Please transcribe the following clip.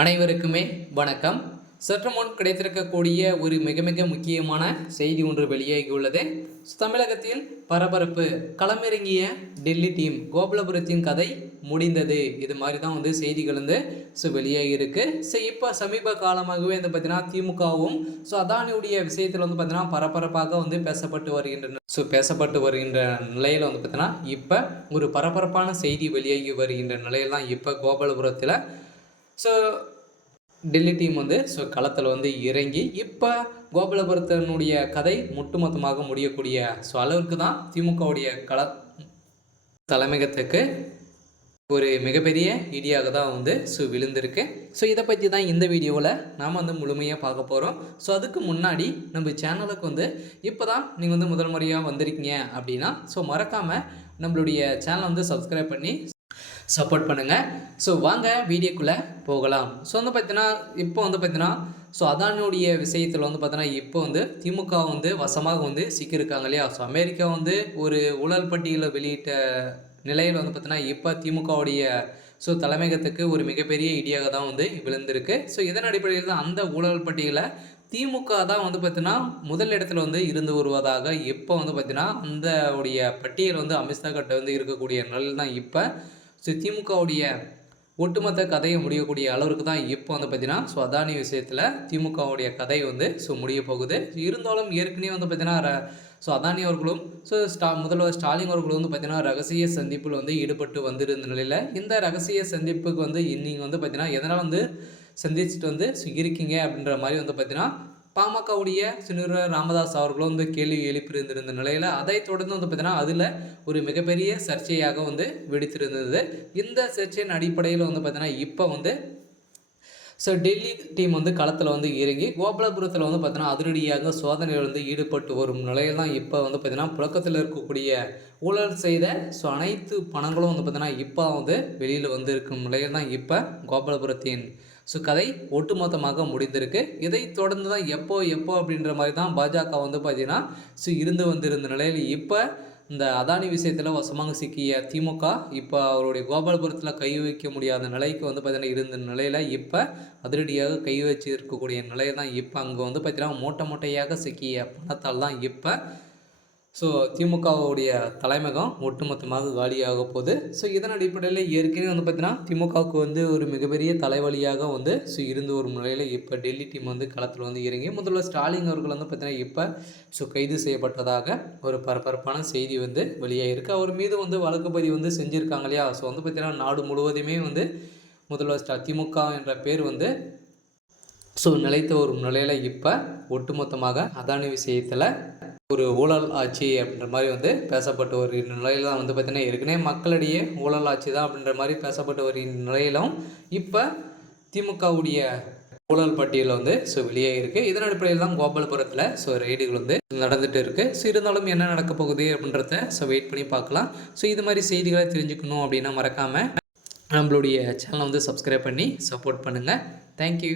அனைவருக்குமே வணக்கம். சற்று முன் கிடைத்திருக்கக்கூடிய ஒரு மிக மிக முக்கியமான செய்தி ஒன்று வெளியாகியுள்ளது. தமிழகத்தில் பரபரப்பு, களமிறங்கிய டெல்லி டீம், கோபாலபுரத்தின் கதை முடிந்தது. இது மாதிரி தான் செய்திகள் வெளியாகியிருக்கு. இப்போ சமீப காலமாகவே பார்த்தீங்கன்னா திமுகவும் அதானியுடைய விஷயத்தில் பார்த்தீங்கன்னா பரபரப்பாக பேசப்பட்டு வருகின்றன. பேசப்பட்டு வருகின்ற நிலையில் பார்த்தீங்கன்னா இப்போ ஒரு பரபரப்பான செய்தி வெளியாகி வருகின்ற நிலையில் தான் இப்போ கோபாலபுரத்தில் டெல்லி டீம் களத்தில் இறங்கி இப்போ கோபாலபுரத்தினுடைய கதை ஒட்டுமொத்தமாக முடியக்கூடிய அளவுக்கு தான் திமுகவுடைய தலைமையகத்துக்கு ஒரு மிகப்பெரிய இடியாக தான் விழுந்திருக்கு. இதை பற்றி தான் இந்த வீடியோவில் நாம் முழுமையாக பார்க்க போகிறோம். அதுக்கு முன்னாடி நம்ம சேனலுக்கு இப்போ தான் நீங்கள் முதல் முறையாக வந்திருக்கீங்க அப்படின்னா மறக்காமல் நம்மளுடைய சேனலை சப்ஸ்கிரைப் பண்ணி சப்போர்ட் பண்ணுங்கள். வாங்க வீடியோக்குள்ளே போகலாம். பார்த்தீங்கன்னா இப்போ பார்த்தீங்கன்னா அதானுடைய விஷயத்தில் பார்த்தீங்கன்னா இப்போ திமுக வசமாக சிக்கியிருக்காங்க இல்லையா. அமெரிக்கா ஒரு ஊழல் பட்டியலை வெளியிட்ட நிலையில் பார்த்தீங்கன்னா இப்போ திமுகவுடைய தலைமையகத்துக்கு ஒரு மிகப்பெரிய இடியாக தான் விழுந்திருக்கு. இதன் அடிப்படையில் தான் அந்த ஊழல் பட்டியலை திமுக தான் பார்த்தீங்கன்னா முதல் இடத்துல இருந்து வருவதாக இப்போ பார்த்தீங்கன்னா அந்த உடைய பட்டியல் அமித்ஷா கிட்ட இருக்கக்கூடிய நிலையில் தான் இப்போ திமுகவுடைய ஒட்டுமொத்த கதையை முடியக்கூடிய அளவுக்கு தான் இப்போ பார்த்தீங்கன்னா அதானி விஷயத்தில் திமுகவுடைய கதை முடிய போகுது. இருந்தாலும் ஏற்கனவே பார்த்தீங்கன்னா அதானி அவர்களும் முதல்வர் ஸ்டாலின் அவர்களும் பார்த்தீங்கன்னா ரகசிய சந்திப்பில் ஈடுபட்டு வந்திருந்த நிலையில் இந்த ரகசிய சந்திப்புக்கு நீங்கள் பார்த்தீங்கன்னா எதனால் சந்திச்சுட்டு இருக்கீங்க அப்படின்ற மாதிரி பார்த்தீங்கன்னா பாமகவுடைய நிறுவனர் ராமதாஸ் அவர்களும் கேள்வி எழுப்பியிருந்திருந்த நிலையில் அதை தொடர்ந்து பார்த்தீங்கன்னா அதில் ஒரு மிகப்பெரிய சர்ச்சையாக வெடித்திருந்தது. இந்த சர்ச்சையின் அடிப்படையில் பார்த்தீங்கன்னா இப்போ டெல்லி டீம் களத்தில் இறங்கி கோபாலபுரத்தில் பார்த்தீங்கன்னா அதிரடியாக சோதனையில் ஈடுபட்டு வரும் நிலையில் தான் இப்போ பார்த்தீங்கன்னா புழக்கத்தில் இருக்கக்கூடிய ஊழல் செய்த அனைத்து பணங்களும் பார்த்தீங்கன்னா இப்போ வெளியில் இருக்கும் நிலையில் தான் இப்போ கோபாலபுரத்தின் கதை ஒட்டுமொத்தமாக முடிந்திருக்கு. இதை தொடர்ந்து தான் எப்போ அப்படின்ற மாதிரி தான் பாஜக பார்த்தீங்கன்னா இருந்து வந்திருந்த நிலையில் இப்போ இந்த அதானி விஷயத்தில் வசமாக சிக்கிய திமுக இப்போ அவருடைய கோபாலபுரத்தில் கை வைக்க முடியாத நிலைக்கு பார்த்தீங்கன்னா இருந்த நிலையில் இப்போ அதிரடியாக கை வச்சு இருக்கக்கூடிய நிலையை தான் இப்போ அங்கே பார்த்தீங்கன்னா மூட்டையாக சிக்கிய பணத்தால் தான் இப்போ திமுகவுடைய தலைமையகம் ஒட்டுமொத்தமாக காலியாக போகுது. இதன் அடிப்படையில் ஏற்கனவே பார்த்தீங்கன்னா திமுகவுக்கு ஒரு மிகப்பெரிய தலைவலியாக இருந்து வரும் நிலையில் இப்போ டெல்லி டீம் களத்தில் இறங்கி முதல்வர் ஸ்டாலின் அவர்கள் பார்த்தீங்கன்னா இப்போ கைது செய்யப்பட்டதாக ஒரு பரபரப்பான செய்தி வெளியாகிருக்கு. அவர் மீது வழக்கு பதிவு செஞ்சுருக்காங்க இல்லையா. பார்த்தீங்கன்னா நாடு முழுவதுமே முதல்வர் திமுக என்ற பேர் நிலைத்து வரும் நிலையில் இப்போ ஒட்டுமொத்தமாக அதானி விஷயத்தில் ஒரு ஊழல் ஆட்சி அப்படின்ற மாதிரி பேசப்பட்டு வருகின்ற நிலையில் தான் பார்த்திங்கன்னா ஏற்கனவே மக்களிடையே ஊழல் ஆட்சி தான் அப்படின்ற மாதிரி பேசப்பட்டு வருகின்ற நிலையிலும் இப்போ திமுகவுடைய ஊழல் பட்டியலில் வெளியே இருக்குது. இதன் அடிப்படையில் தான் கோபாலபுரத்தில் ரெய்டுகள் நடந்துகிட்டு இருக்குது. இருந்தாலும் என்ன நடக்க போகுது அப்படின்றத வெயிட் பண்ணி பார்க்கலாம். இது மாதிரி செய்திகளை தெரிஞ்சுக்கணும் அப்படின்னா மறக்காமல் நம்மளுடைய சேனலை சப்ஸ்கிரைப் பண்ணி சப்போர்ட் பண்ணுங்கள். தேங்க்யூ.